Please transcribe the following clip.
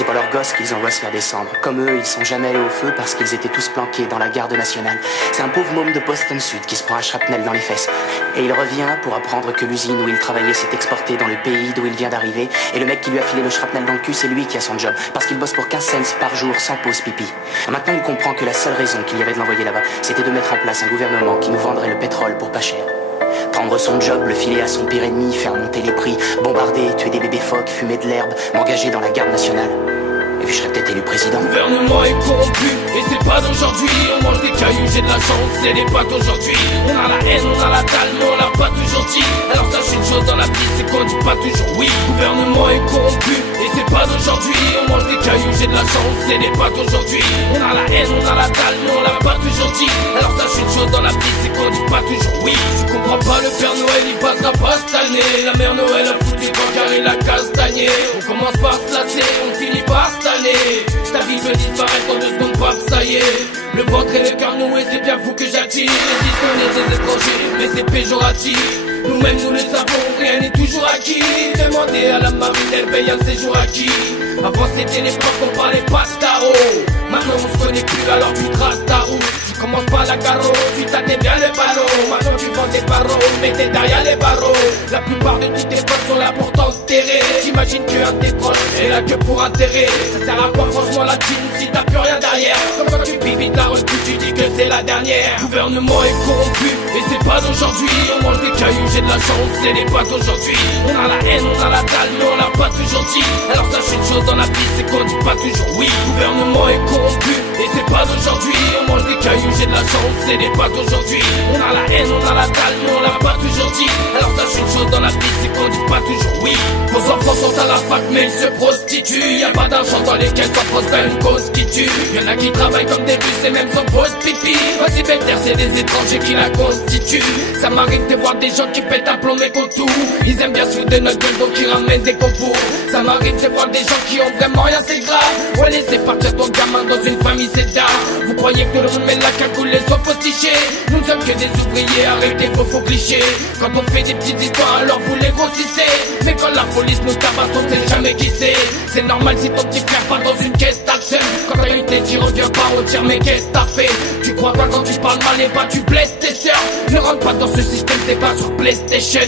C'est pas leurs gosses qu'ils envoient se faire descendre. Comme eux, ils sont jamais allés au feu parce qu'ils étaient tous planqués dans la garde nationale. C'est un pauvre môme de Boston Sud qui se prend un shrapnel dans les fesses. Et il revient pour apprendre que l'usine où il travaillait s'est exportée dans le pays d'où il vient d'arriver. Et le mec qui lui a filé le shrapnel dans le cul, c'est lui qui a son job. Parce qu'il bosse pour 15 cents par jour sans pause pipi. Maintenant, il comprend que la seule raison qu'il y avait de l'envoyer là-bas, c'était de mettre en place un gouvernement qui nous vendrait le pétrole pour pas cher. Prendre son job, le filer à son pire ennemi, faire monter les prix, bombarder, tuer des bébés phoques, fumer de l'herbe, m'engager dans la garde nationale. Et puis je serais peut-être élu président. Le gouvernement est corrompu, et c'est pas d'aujourd'hui. On mange des cailloux, j'ai de la chance, c'est les pas d'aujourd'hui. On a la haine, on a la dalle, mais on l'a pas toujours dit. Alors sache une chose dans la vie, c'est qu'on dit pas toujours oui. Le gouvernement est corrompu, et c'est pas d'aujourd'hui. On mange des cailloux, j'ai de la chance, c'est les pas d'aujourd'hui. On a la haine, on a la dalle, mais on l'a pas toujours dit. Alors sache une chose dans la vie, c'est qu'on dit pas toujours oui. Tu comprends pas, le Père Noël, il passera pas cette année. La Mère Noël a foutu le car il a castagné. On commence par se lasser, on finit par se tanner. Ta vie peut disparaître en 2 secondes, paf, ça y est. Le ventre et le cœur noués, c'est bien vous que j'attire. Ils disent qu'on est des étrangers, mais c'est péjoratif. Nous-mêmes nous le savons, rien n'est toujours acquis. Demandez à la marine, elle paye un séjour acquis. Avant c'était l'époque, on parlait pas de tarot. Maintenant on se connaît plus, alors tu traces ta route. Tu commences par la carreau, tu tâtais bien les barreaux. Maintenant tu vends des barreaux, mais t'es derrière les barreaux. La plupart de tes potes sont là pour t'enterrer. T'imagines qu'un de tes proches est là que pour enterrer. Ça sert à quoi franchement la team si t'as plus rien derrière? Comme quand tu pipites la recul, tu dis que c'est la dernière. Le gouvernement est corrompu, et c'est pas d'aujourd'hui. On mange des cailloux, j'ai de la chance, c'est les pas d'aujourd'hui. On a la haine, on a la dalle, mais on l'a pas toujours dit. Alors sache une chose dans la vie, c'est qu'on dit pas toujours oui. Le gouvernement est corrompu, et c'est pas d'aujourd'hui. On mange des cailloux, j'ai de la chance, c'est les pas d'aujourd'hui. On a la haine, on a la dalle, mais on l'a pas toujours dit. Alors sache une chose dans la vie, c'est qu'on dit pas toujours oui. Vos enfants sont à la fac, mais ils se prostituent. Y'a pas d'argent dans les caisses, en France, ben une cause qui tue. Y'en a qui travaillent comme des bus et même sans pause pipi. Voici Bel-Terre, c'est des étrangers qui la constituent. Ça m'arrive de voir des gens qui pètent un plomb mais tout. Ils aiment bien souder notre gueule, donc ils ramènent des concours. Ça m'arrive de voir des gens qui ont vraiment rien, c'est grave. Ouais, laissez partir ton gamin dans une famille, c'est tard. Vous croyez que le monde met la cagoule, les autres postichés. Nous ne sommes que des ouvriers, arrêtez vos faux clichés. Quand on fait des petites histoires, alors vous les grossissez. Mais quand la police nous tabasse, on sait jamais qui c'est. C'est normal si ton petit frère part dans une caisse d'action. Quand t'as une tête, tu reviens pas au tir, mais qu'est-ce que t'as fait? Tu crois pas quand tu parles mal et pas tu blesses tes sœurs. Ne rentre pas dans ce système, t'es pas sur PlayStation.